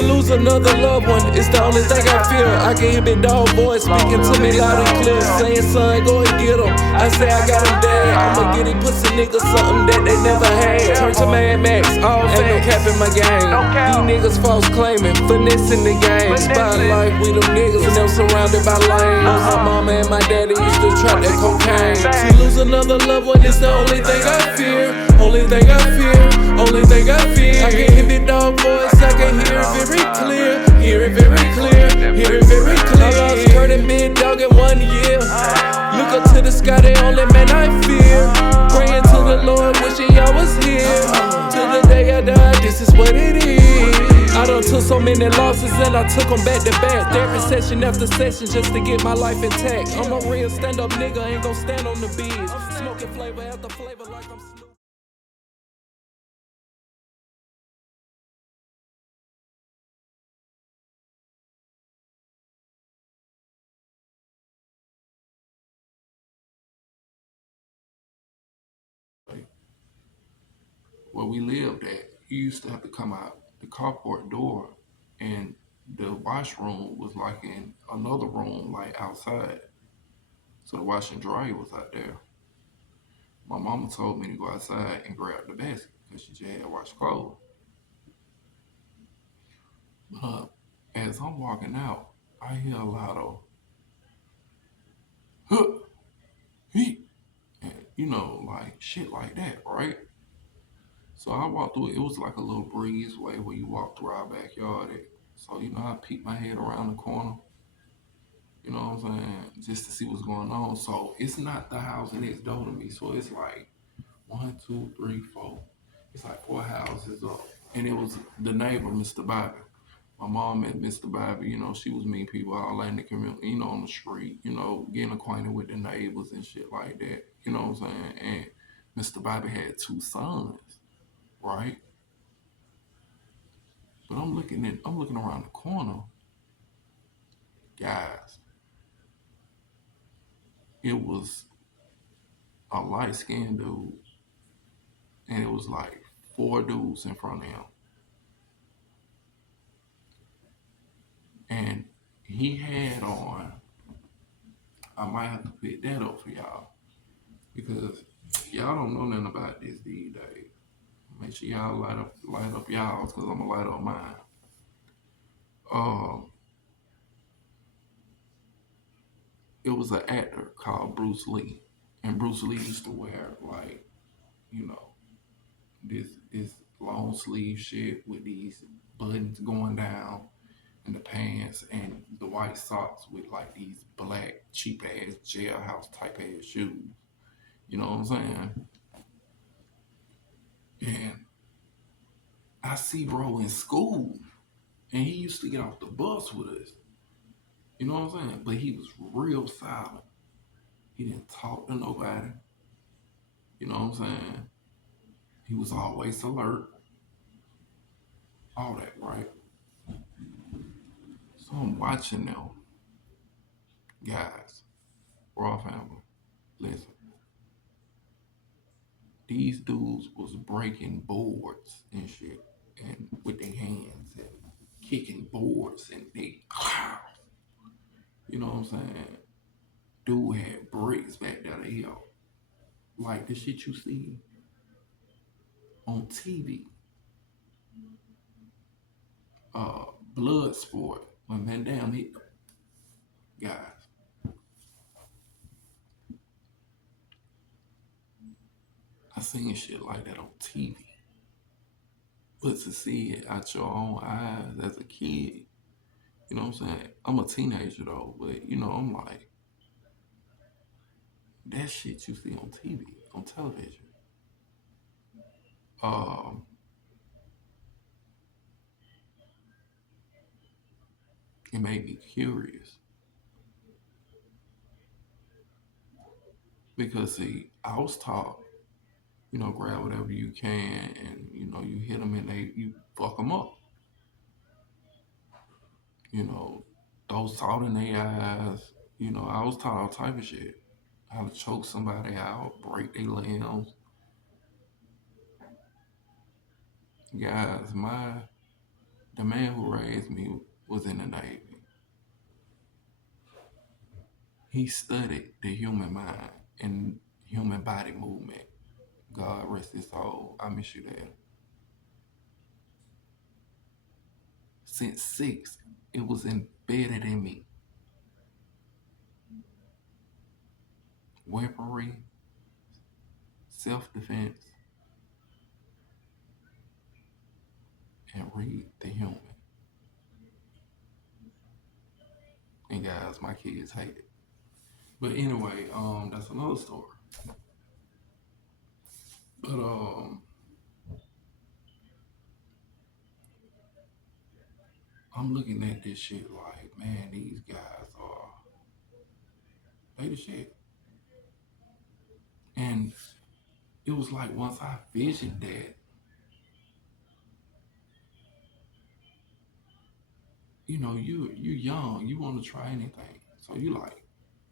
To lose another loved one, it's the only thing I fear. I can hear big dog voice speaking to me loud and clear, saying, son, go and get him. I say I got him dead. I'ma get these pussy niggas something that they never had. Turn to Mad Max, all ain't no cap in my game. These niggas false claiming, finessing the game. Spotlight, we them niggas and them surrounded by lanes. My mama and my daddy used to trap that cocaine. To lose another loved one is the only thing I fear. Only thing I fear, only thing I fear. I can hear big dog voice, I can hear it very clear. Hear it very clear, hear it very clear. I lost Kurt and Big Dog in 1 year. Look up to the sky, the only man I fear. Praying to the Lord, wishing y'all was here. Till the day I die, this is what it is. I done took so many losses and I took them back to back. Therapy session after session just to get my life intact. I'm a real stand-up nigga, ain't gon' stand on the beats. Smoking flavor after flavor like I'm Snoop. Where we lived at, you used to have to come out the carport door, and the washroom was like in another room, like outside. So the wash and dryer was out there. My mama told me to go outside and grab the basket because she just had to wash clothes. But as I'm walking out, I hear a lot of huh, he, and like shit like that, right? So I walked through it. It was like a little breezeway where you walk through our backyard. So I peeked my head around the corner. You know what I'm saying? Just to see what's going on. So it's not the house next door to me. So it's like 1, 2, 3, 4. It's like 4 houses up. And it was the neighbor, Mr. Bobby. My mom met Mr. Bobby, she was meeting people all in the community, on the street, getting acquainted with the neighbors and shit like that. You know what I'm saying? And Mr. Bobby had 2 sons, right? But I'm looking around the corner, guys. It was a light skinned dude, and it was like 4 dudes in front of him. And he had on, I might have to pick that up for y'all because y'all don't know nothing about this these days. Make sure y'all light up y'all's because I'm gonna light up mine. Um, it was an actor called Bruce Lee, and Bruce Lee used to wear like, you know, this long sleeve shit with these buttons going down in the pants and the white socks with like these black cheap ass jailhouse type ass shoes. You know what I'm saying? And I see bro in school, and he used to get off the bus with us. You know what I'm saying? But he was real silent. He didn't talk to nobody. You know what I'm saying? He was always alert. All that, right? So I'm watching them guys, raw family. Listen, these dudes was breaking boards and shit, and with their hands and kicking boards, and they, you know what I'm saying? Dude had bricks back there the hill, like the shit you see on TV. Blood sport when Van Damme hit them. Guys, I seen shit like that on TV. But to see it out your own eyes as a kid, you know what I'm saying? I'm a teenager though, but I'm like, that shit you see on TV, on television. Um, it made me curious because see, I was taught, grab whatever you can, and you hit them and you fuck them up. Throw salt in their eyes. I was taught all type of shit. How to choke somebody out, break their limbs. Guys, The man who raised me was in the Navy. He studied the human mind and human body movement. God rest his soul. I miss you there. Since 6, it was embedded in me. Weaponry, self-defense, and read the human. And guys, my kids hate it. But anyway, that's another story. But I'm looking at this shit like, man, these guys are they the shit. And it was like once I visioned that, you know, you young, you want to try anything. So you like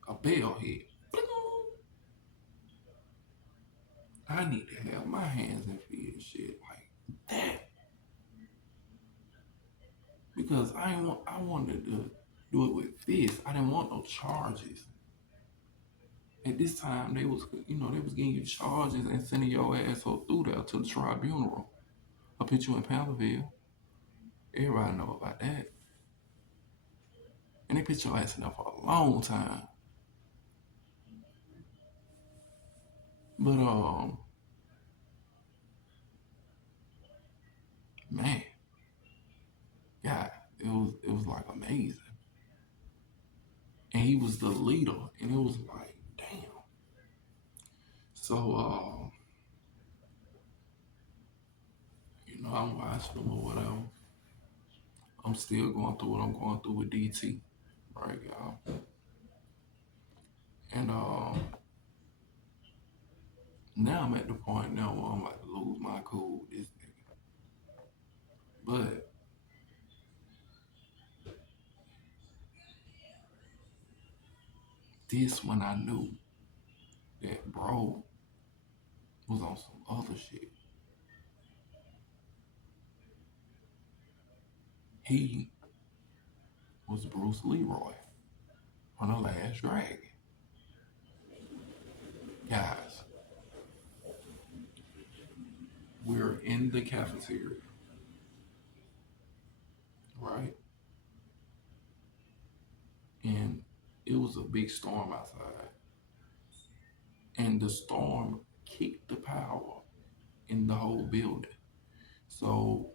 a bell hit. I need to have my hands and feet and shit like that. Because I wanted to do it with this. I didn't want no charges. At this time they was getting you charges and sending your ass through there to the tribunal. I put you in Pantherville. Everybody know about that. And they put your ass in there for a long time. But man, God, it was like amazing. And he was the leader, and it was like, damn. So I'm watching them or whatever. I'm still going through what I'm going through with DT, right, y'all? And now I'm at the point now where I'm about to lose my cool with this nigga. But this when I knew that bro was on some other shit. He was Bruce Leroy on The Last Dragon. Guys, we're in the cafeteria, right? And it was a big storm outside. And the storm kicked the power in the whole building. So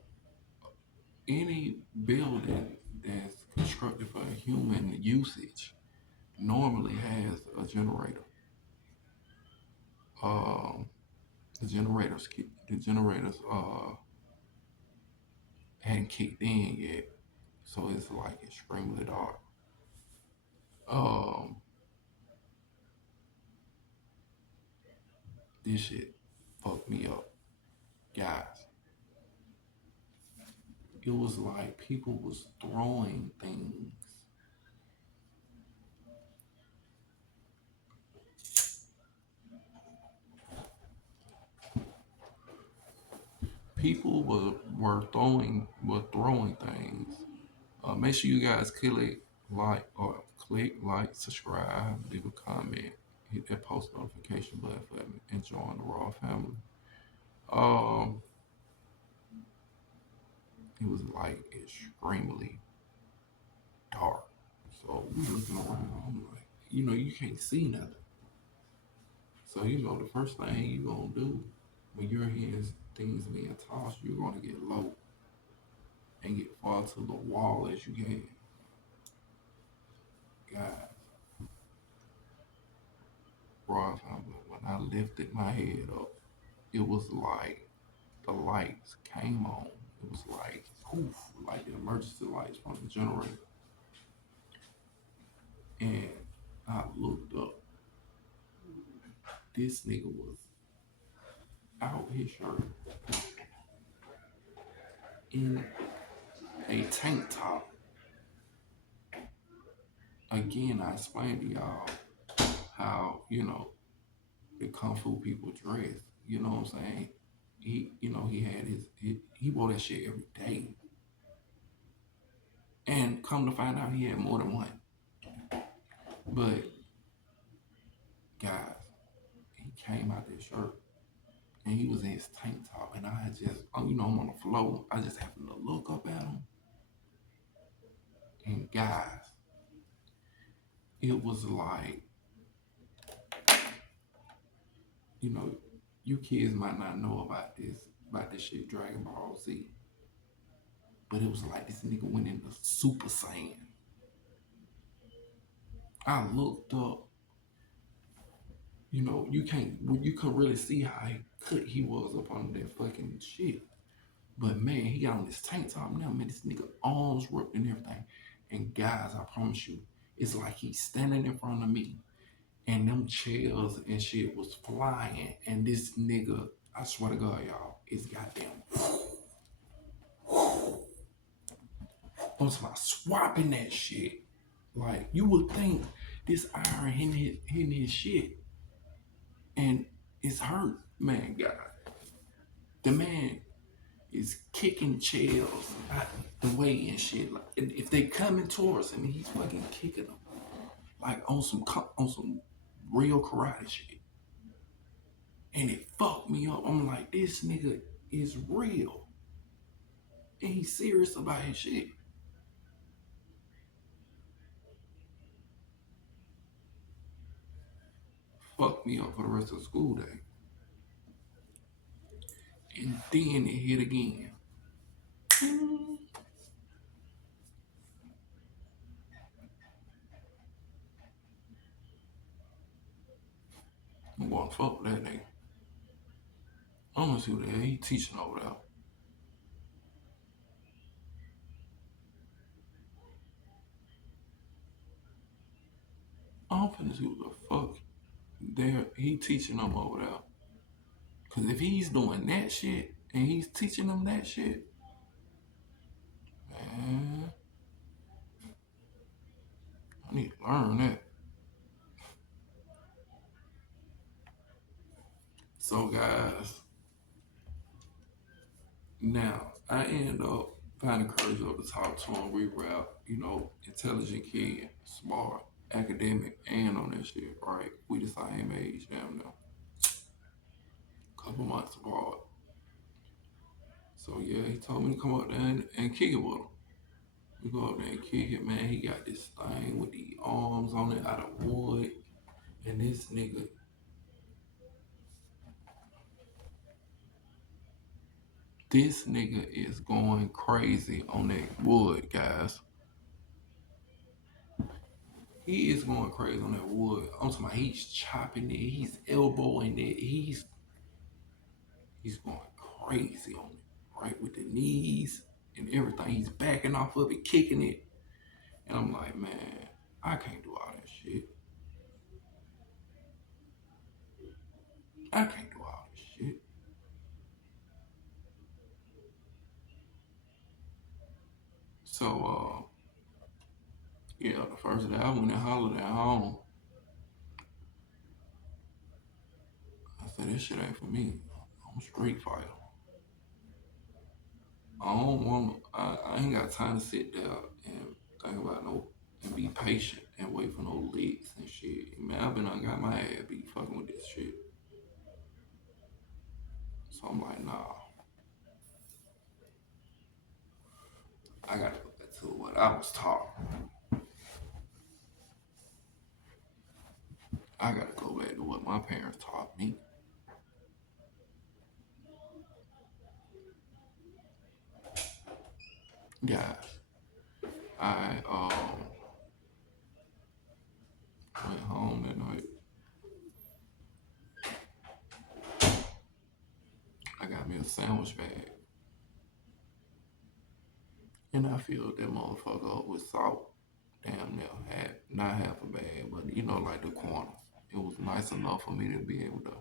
any building that's constructed for human usage normally has a generator. Um, the generators hadn't kicked in yet, so it's like extremely dark. Um, this shit fucked me up, guys. It was like people was throwing things. People were throwing things. Make sure you guys click like, subscribe, leave a comment, hit that post notification button for me, and join the Raw family. Um, it was like extremely dark. So we looking around. I'm like, you can't see nothing. So the first thing you gonna do when you're hearing things being tossed, you're gonna get low and get far to the wall as you can. God, Raw family. When I lifted my head up, it was like the lights came on. It was like poof, like the emergency lights from the generator. And I looked up. This nigga was out his shirt in a tank top. Again, I explained to y'all how, the Kung Fu people dress. You know what I'm saying? He had he wore that shit every day. And come to find out he had more than one. But guys, he came out that shirt and he was in his tank top, and I had just, I'm on the floor. I just happened to look up at him, and guys, it was like, you kids might not know about this shit, Dragon Ball Z, but it was like this nigga went into Super Saiyan. I looked up, you couldn't really see how cut he was up under that fucking shit. But man, he got on this tank top now, man, this nigga arms ripped and everything. And guys, I promise you, it's like he's standing in front of me and them chairs and shit was flying. And this nigga, I swear to God, y'all, is goddamn I'm swapping that shit. Like, you would think this iron hitting his shit and it's hurt. Man, God, the man is kicking chairs out the way and shit. Like, if they coming towards him, he's fucking kicking them, like on some real karate shit. And it fucked me up. I'm like, this nigga is real, and he's serious about his shit. Fucked me up for the rest of the school day. And then it hit again. I'm going to fuck with that nigga. I'm gonna see what the hell he teaching over there. I'm finna see what the fuck he teaching them over there. Cause if he's doing that shit and he's teaching them that shit, man, I need to learn that. So guys, now I end up finding courage up to talk to him, rap, intelligent kid, smart, academic, and on that shit, right? We the same age, damn near. Couple months apart. So yeah, he told me to come up there and kick it with him. We go up there and kick it, man. He got this thing with the arms on it out of wood. And this nigga is going crazy on that wood, guys. He is going crazy on that wood. I'm talking about he's chopping it, he's elbowing it, he's going crazy on it, right? With the knees and everything. He's backing off of it, kicking it. And I'm like, man, I can't do all that shit. I can't do all this shit. So, yeah, the first day I went and hollered at home. I said, this shit ain't for me. I'm a street fighter. I ain't got time to sit there and think about and be patient and wait for no licks and shit. Man, I got my ass beat fucking with this shit. So I'm like, nah. I gotta go back to what I was taught. I gotta go back to what my parents taught me. Guys, I went home that night. I got me a sandwich bag. And I filled that motherfucker up with salt. Damn near not half a bag, but like the corner. It was nice enough for me to be able to.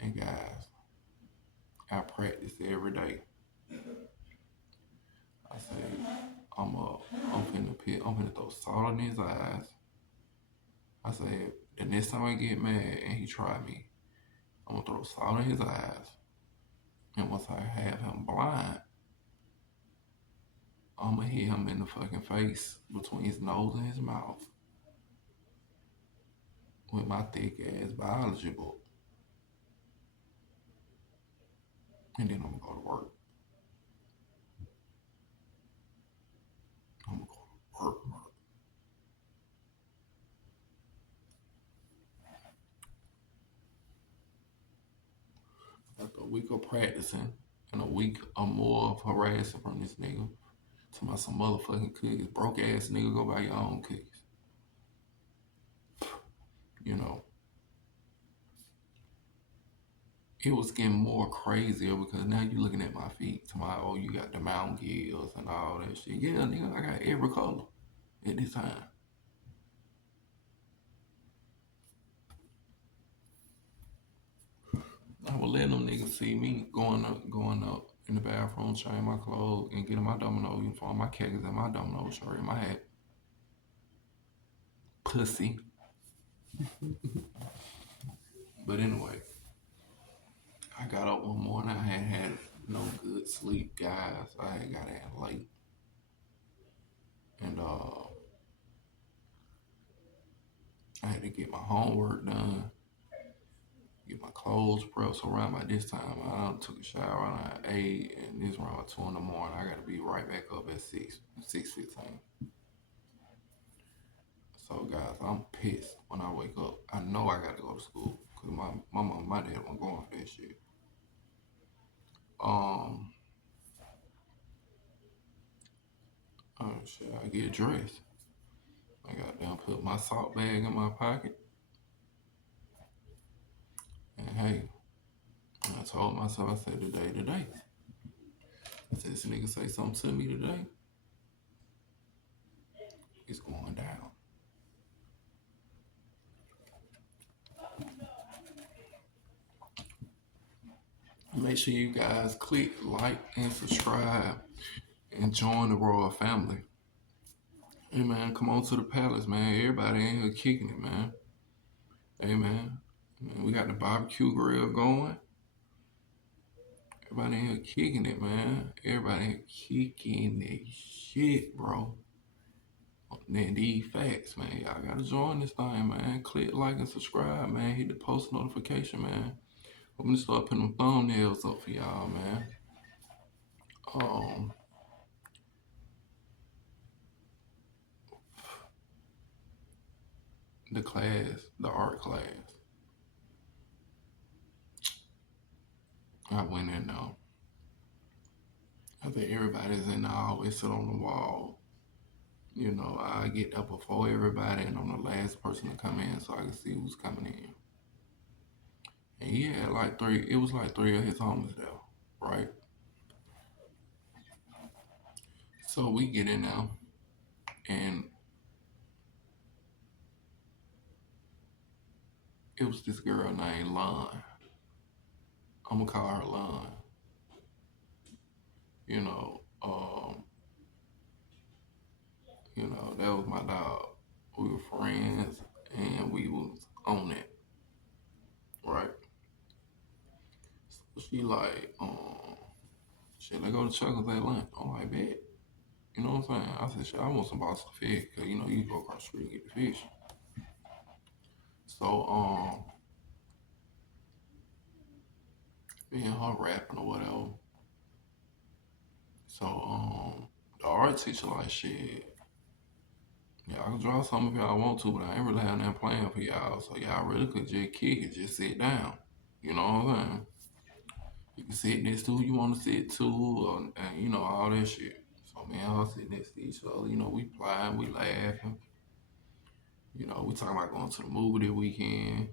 And guys, I practice every day. I say, I'm finna throw salt in his eyes. I said, the next time I get mad and he try me, I'm gonna throw salt in his eyes. And once I have him blind, I'ma hit him in the fucking face between his nose and his mouth with my thick ass biology book. And then I'm gonna go to work. I'm gonna go to work. After a week of practicing and a week or more of harassing from this nigga, to my some motherfucking cookies. Broke ass nigga, go buy your own cookies. You know, it was getting more crazier because now you looking at my feet. To my, oh, you got the Mount Gills and all that shit. Yeah, nigga, I got every color at this time. I was letting them niggas see me going up in the bathroom, changing my clothes and getting my domino uniform, my khakis and my domino shirt and my hat. Pussy. But anyway, I got up one morning. I had no good sleep, guys. I had got in late. And I had to get my homework done, get my clothes prepped. So around by this time, I took a shower around 8, and this around 2 in the morning. I got to be right back up at 6:15. So guys, I'm pissed when I wake up. I know I got to go to school because my mom, my dad wasn't going for that shit. Oh shit, I get dressed. I got down, put my salt bag in my pocket, and hey, I told myself, I said, today. I said, this nigga say something to me today, it's going down. Make sure you guys click like and subscribe and join the royal family. Hey man, come on to the palace, man. Everybody in here kicking it, man. Hey man, we got the barbecue grill going. Everybody in here kicking it, man. Everybody in here kicking that shit, bro. Then these facts, man. Y'all gotta join this thing, man. Click like and subscribe, man. Hit the post notification, man. I'm gonna start putting them thumbnails up for y'all, man. The class, the art class. I went in now. I think everybody's in there. I always sit on the wall. You know, I get up before everybody and I'm the last person to come in so I can see who's coming in. And he had like it was like 3 of his homies there, right? So we get in now and it was this girl named Lon. I'm gonna call her Lon. You know, that was my dog. We were friends and we was on it, right? So she like, shit, let's go to Chuckles at lunch. I'm like, bet. You know what I'm saying? I said, shit, I want some Boston fish, cause you know you go across the street and get the fish. So me and her rapping or whatever. So the art teacher like, shit, yeah, I can draw some if y'all want to, but I ain't really having that plan for y'all. So y'all really could just kick it, just sit down. You know what I'm saying? You can sit next to who you want to sit to, and you know, all that shit. So me and her sit next to each other, you know, we playing, we laughing. You know, we talking about going to the movie this weekend,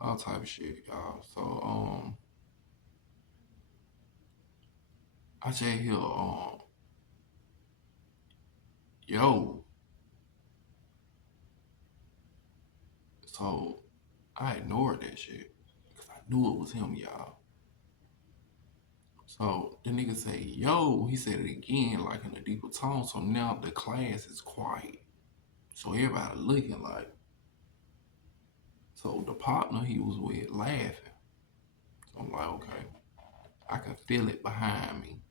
all type of shit, y'all. So I just hear yo. So I ignored that shit because I knew it was him, y'all. So the nigga say, yo, he said it again, like in a deeper tone. So now the class is quiet. So everybody looking like. So the partner he was with laughing. So I'm like, okay. I can feel it behind me,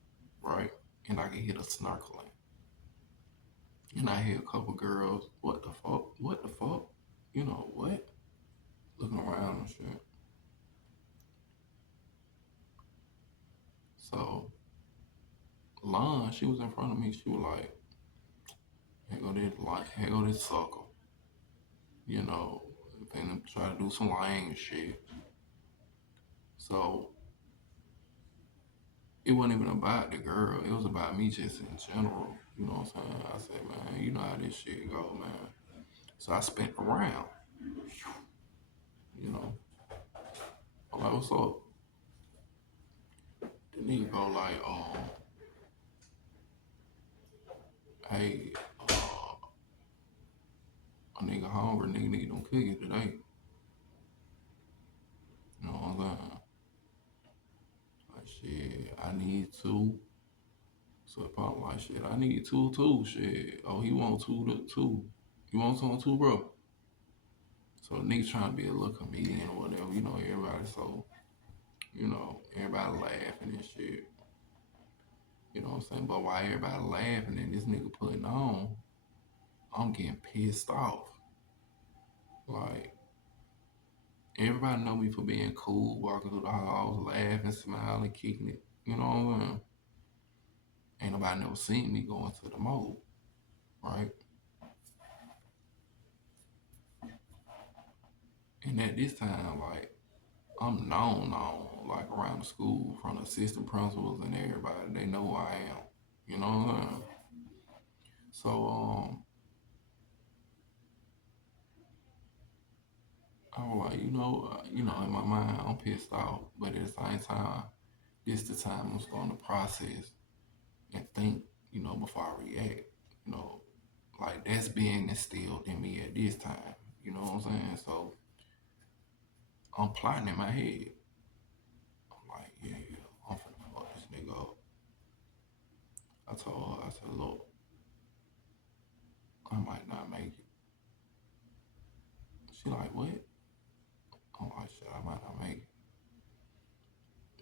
right? And I can hear the snarkling. And I hear a couple girls, what the fuck? What the fuck? You know what? Looking around and shit. So Lon, she was in front of me. She was like, here go this sucker. You know, finna try to do some lying shit. So it wasn't even about the girl. It was about me just in general. You know what I'm saying? I said, man, you know how this shit go, man. So I spent around, you know. I'm like, what's up? The nigga go like, hey, a nigga hungry, nigga need them cookies today. You know what I'm saying? Like shit, I need two. So if I'm like shit, I need two too. Shit. Oh, he want two to two. You want some too, bro? So niggas trying to be a little comedian or whatever, you know, everybody so everybody laughing and shit. You know what I'm saying? But while everybody laughing and this nigga putting on, I'm getting pissed off. Like everybody know me for being cool, walking through the halls, laughing, smiling, kicking it. You know what I'm saying? Ain't nobody never seen me going to the mall, right? And at this time, like I'm known, like around the school from the assistant principals and everybody. They know who I am. You know what I'm saying? So I was like, in my mind, I'm pissed off, but at the same time, this the time I'm starting to process and think, before I react. You know, like that's being instilled in me at this time. You know what I'm saying? So I'm plotting in my head. I'm like, yeah, I'm finna fuck this nigga up. I told her, I said, look, I might not make it. She like, what? I'm like, shit, I might not make it.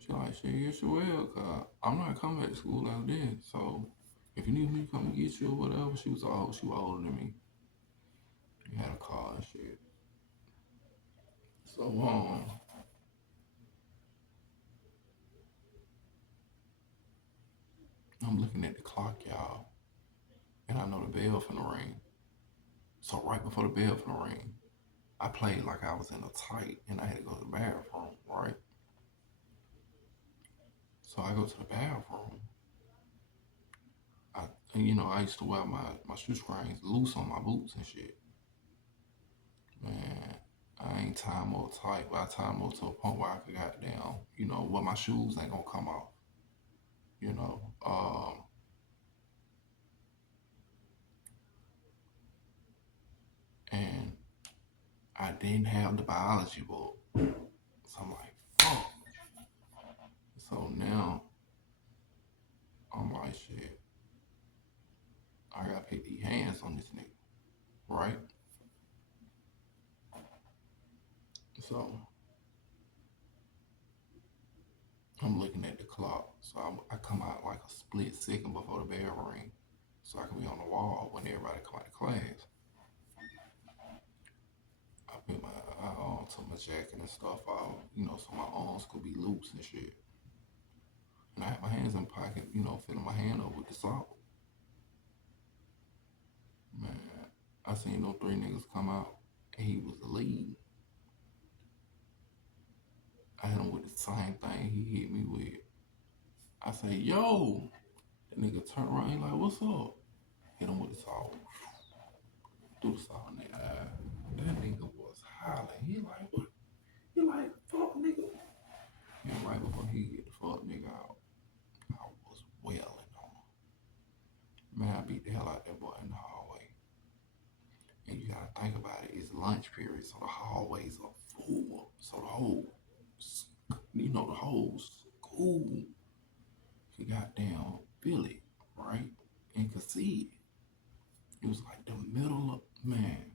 She like, shit, yes, you will, cause I'm not coming back to school after this. So if you need me to come get you or whatever, she was older than me. We had a car and shit. So I'm looking at the clock, y'all, and I know the bell finna ring. So right before the bell finna ring, I played like I was in a tight and I had to go to the bathroom, right? So I go to the bathroom. I, I used to wear my shoestrings loose on my boots and shit. Man, I ain't tie more tight, but I tie more to a point where I could goddamn, where my shoes ain't gonna come off. You know, and I didn't have the biology book, so I'm like, fuck. So now I'm like, shit, I gotta put these hands on this nigga, right? So I'm looking at the clock, so I come out like a split second before the bell ring, so I can be on the wall when everybody come out of class. I put took my jacket and stuff out, so my arms could be loose and shit. And I had my hands in my pocket, filling my hand up with the salt. Man, I seen those three niggas come out, and he was the lead. I hit him with the same thing he hit me with. I say, yo, that nigga turn around, he like, what's up? Hit him with the salt. Threw the salt in their eye. That nigga was hollering. He like, what? He like, fuck nigga. And right before he get the fuck nigga out, I was wailing on him. Man, I beat the hell out that boy in the hallway. And you gotta think about it, it's lunch period, so the hallways are full. So the whole school could goddamn feel it, right? And could see it. It was like the middle of, man,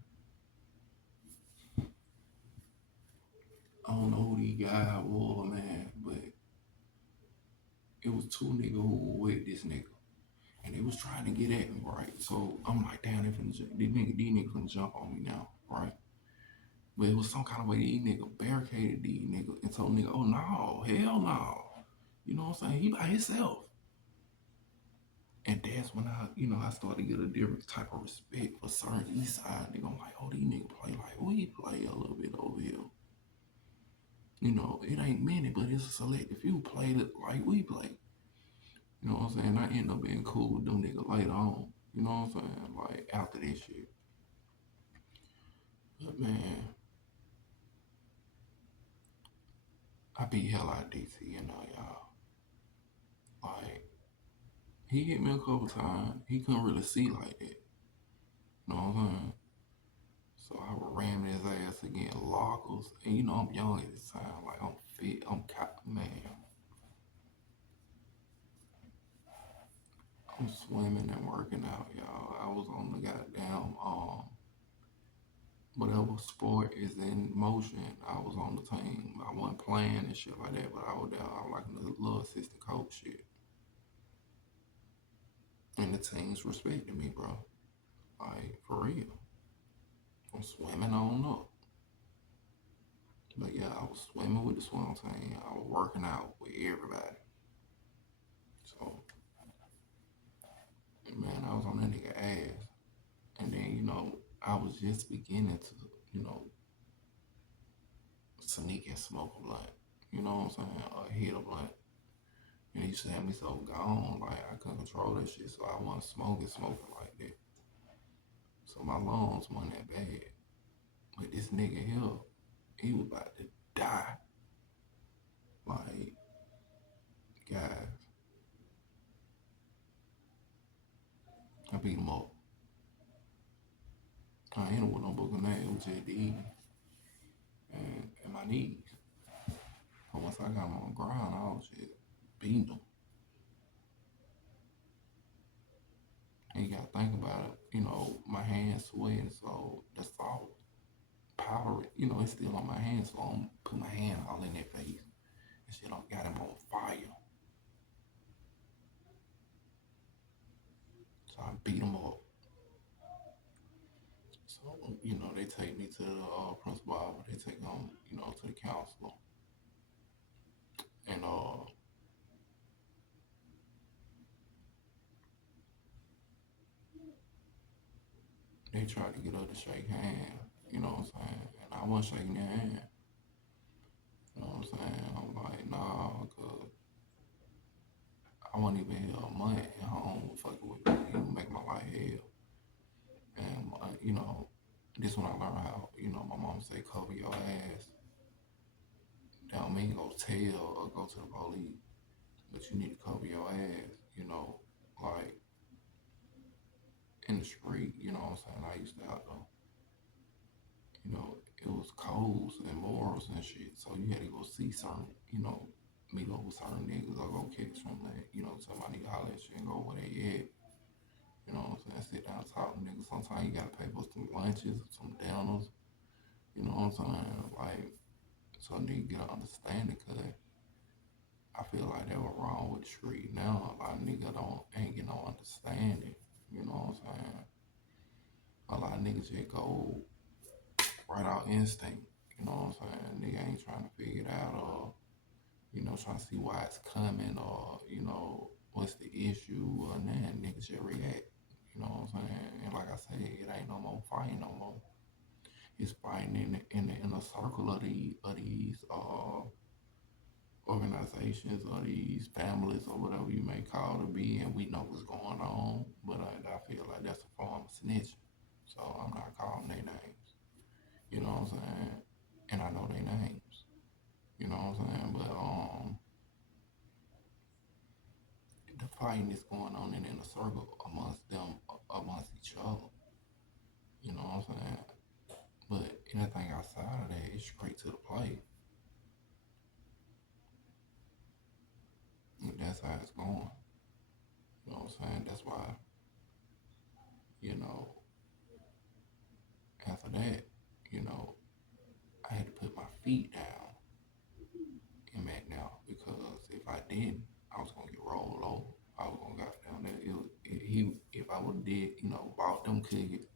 I don't know who these guys were, man, but it was two niggas who were with this nigga. And they was trying to get at me, right? So I'm like, damn, these niggas finna jump on me now, right? But it was some kind of way these niggas barricaded these niggas and told nigga, oh no, hell no. You know what I'm saying? He by himself. And that's when I started to get a different type of respect for certain East Side niggas. I'm like, oh, these niggas play like we play a little bit over here. You know, it ain't many, but it's a selective few play like we play. You know what I'm saying? I end up being cool with them niggas later on. You know what I'm saying? Like after this shit. But man, I beat hell out of DC, y'all. Like, he hit me a couple times. He couldn't really see like that. You know what I'm saying? So I would ram his ass against lockers. And I'm young at this time. Like, I'm fit. Man. I'm swimming and working out, y'all. I was on the goddamn, whatever sport is in motion. I was on the team. I wasn't playing and shit like that, but I was down. I was like a little assistant coach shit. And the teams respected me, bro. Like, for real. I'm swimming on up. But yeah, I was swimming with the swim team. I was working out with everybody. So, man, I was on that nigga ass. And then, I was just beginning to, sneak and smoke a blunt. You know what I'm saying? Or hit a blunt. And he used to have me so gone, like I couldn't control that shit. So I wasn't smoking like that. So my lungs weren't that bad. But this nigga here, he was about to die. Like, guys, I beat him up. I hit him with no book of name. It was just the evening. And my knees. But once I got him on the ground, I was just beating him. And you gotta think about it, my hands sweating, so the salt, powder, it's still on my hands, so I'm put my hand all in their face. And shit, I got him on fire. So I beat him up. So, they take me to the principal, they take him, to the counselor. And they tried to get her to shake hands, you know what I'm saying? And I wasn't shaking their hand. You know what I'm saying? I'm like, nah, cause I wasn't even here a month at home fucking with me. He would make my life hell. And this when I learned how, my mom say cover your ass. That don't mean go tell or go to the police. But you need to cover your ass, like in the street, you know what I'm saying? I used to have to, it was codes and morals and shit. So you had to go see certain, meet up with certain niggas or go catch from that, tell my nigga holler at you and go where they at. You know what I'm saying? Sit down and talk to niggas. Sometimes you gotta pay for some lunches, some dinners. You know what I'm saying? Like, so nigga get an understanding, cause I feel like they were wrong with the street. Now a lot of niggas ain't get no understanding. You know what I'm saying? A lot of niggas just go right out instinct. You know what I'm saying? Nigga ain't trying to figure it out or, trying to see why it's coming or, what's the issue or nothing. Niggas just react. You know what I'm saying? And like I said, it ain't no more fighting no more. It's fighting in the inner circle of these organizations or these families or whatever you may call it be, and we know what's going on. But I feel like that's a form of snitching. So I'm not calling their names. You know what I'm saying? And I know their names. You know what I'm saying? But the fighting is going on in the inner circle amongst them, amongst each other. You know what I'm saying? But anything outside of that is straight to the plate. And that's how it's going. You know what I'm saying? That's why, after that, I had to put my feet down in McNair because if I didn't, I was gonna get rolled over. I was gonna go down there. it, bought them cookies,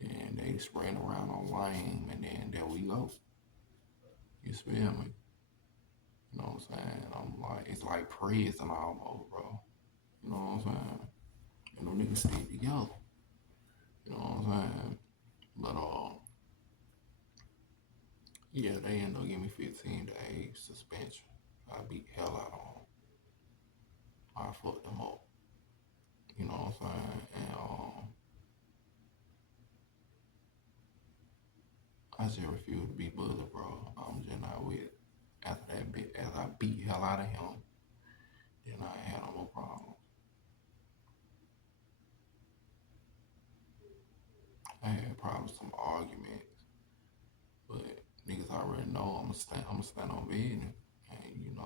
and they spraying around on lime, and then there we go. You feel me? You know what I'm saying? I'm like, it's like prison almost, bro. You know what I'm saying? And them niggas stick together. You know what I'm saying? But yeah, they end up giving me 15 days suspension. I beat the hell out of them. I fucked them up. You know what I'm saying? And I just refuse to be bullied, bro. I'm just not with it. After that bit, as I beat the hell out of him, then I ain't had no more problems. I had probably some arguments, but niggas already know I'ma stand on business. And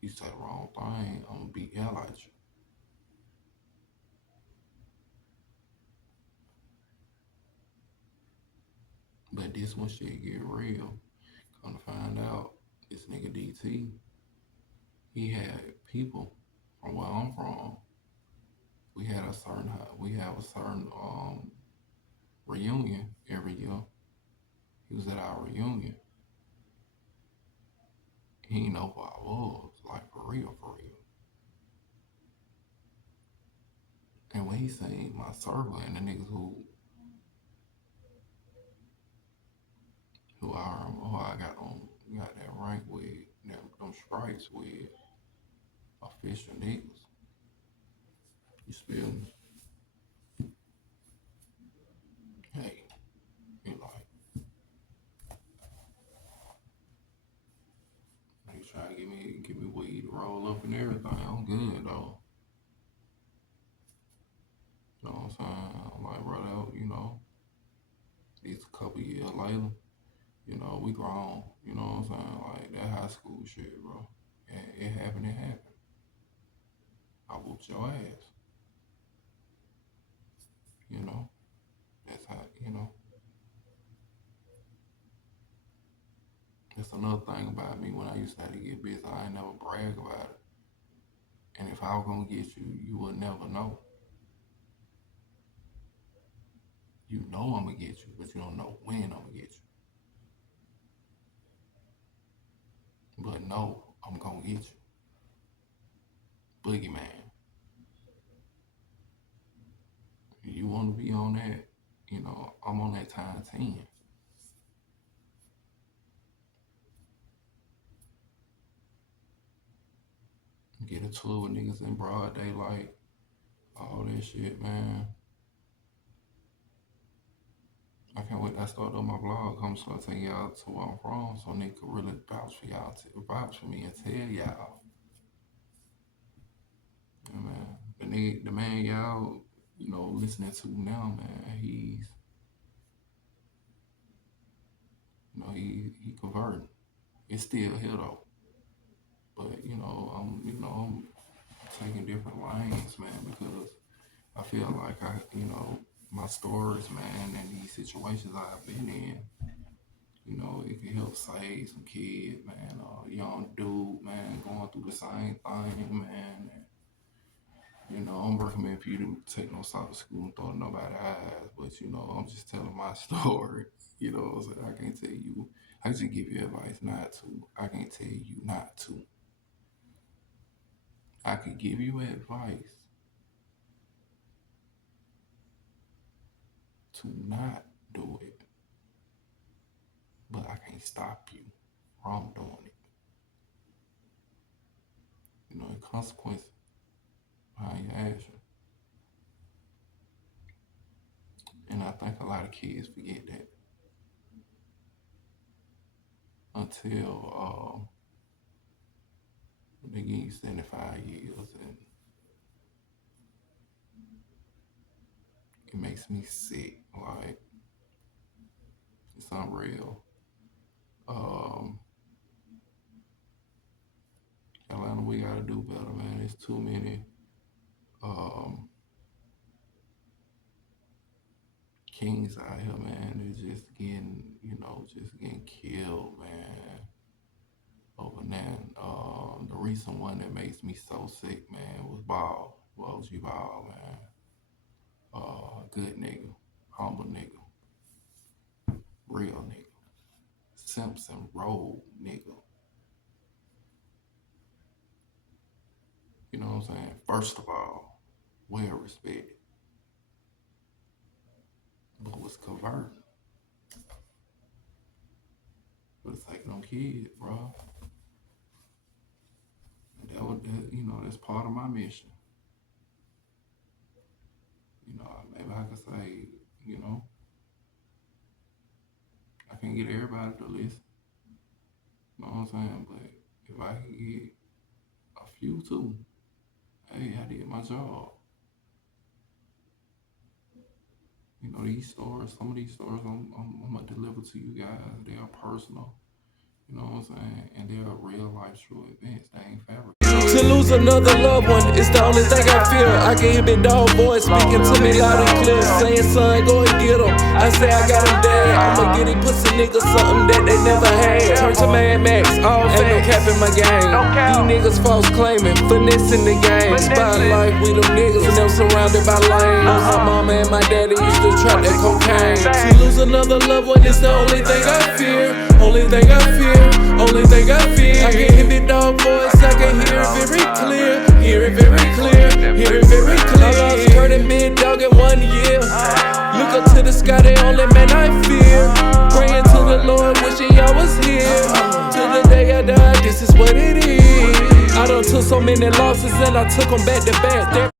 you say the wrong thing, I'ma beat the hell out you. But this one shit get real. Come to find out, this nigga DT, he had people from where I'm from. We have a certain reunion every year. He was at our reunion. He didn't know who I was, like for real, for real. And when he seen my circle and the niggas who I got that rank with, them stripes with, official niggas. You feel me? Hey, he like, he trying to give me weed to roll up and everything. I'm good though. You know what I'm saying? I'm like, brother, these a couple years later, we grown. You know what I'm saying? Like that high school shit, bro. And it happened, it happened. I whooped your ass. You know? That's how. That's another thing about me when I used to have to get busy. I ain't never brag about it. And if I was gonna get you, you would never know. You know I'm gonna get you, but you don't know when I'm gonna get you. But no, I'm gonna get you. Boogeyman. You wanna be on that, I'm on that time 10. Get into it with niggas in broad daylight, all that shit, man. I can't wait. I started on my blog. I'm just gonna take y'all to where I'm from, so niggas could really vouch for me and tell y'all. Yeah, man. The man y'all, listening to now, man. He converting. It's still here though, but I'm taking different lanes, man, because I feel like my stories, man, and these situations I've been in, it can help save some kids, man, young dude, man, going through the same thing, man. And, I'm recommending for you to take no side of school and throw it in nobody's eyes, but I'm just telling my story. So I can't tell you. I just give you advice not to. I can't tell you not to. I could give you advice to not do it, but I can't stop you from doing it. The consequences behind your action. And I think a lot of kids forget that until they give you 75 years, and it makes me sick. Like, it's unreal. Um, Atlanta, we gotta do better, man. There's too many um, kings out here, man. They're just getting killed, man. Over that, the recent one that makes me so sick, man, was Ball, OG Ball, man. good nigga, humble nigga, real nigga, Simpson Road nigga. You know what I'm saying? First of all, well respected, but was converting. But it's taking on kids, bro. That's part of my mission. Maybe I could say, I can't get everybody to listen. You know what I'm saying? But if I can get a few too, hey, I did my job. These stories, some of these stories I'm gonna deliver to you guys, they are personal. You know what I'm saying? And they are real life true events. They ain't fabricated. To lose another loved one is the only thing I fear. I can hear big dog voice speaking to me loud and clear, saying, son, go and get him. I say I got him dead. I'ma get these pussy niggas something that they never had. Turn to Mad Max, all ain't no cap in my game. These niggas false claiming, finessing the game. Spotlight, we them niggas and them surrounded by lanes. My mama and my daddy used to trap that cocaine. To lose another loved one is the only thing I fear. Only thing I fear, only thing I fear. I can hear big dog voice, I can hear it very clear. Hear it very clear, hear it very clear. I lost Kurt and big dog in 1 year. Look up to the sky, the only man I fear. Praying to the Lord, wishing I was here. Till the day I die, this is what it is. I done took so many losses and I took them back to back.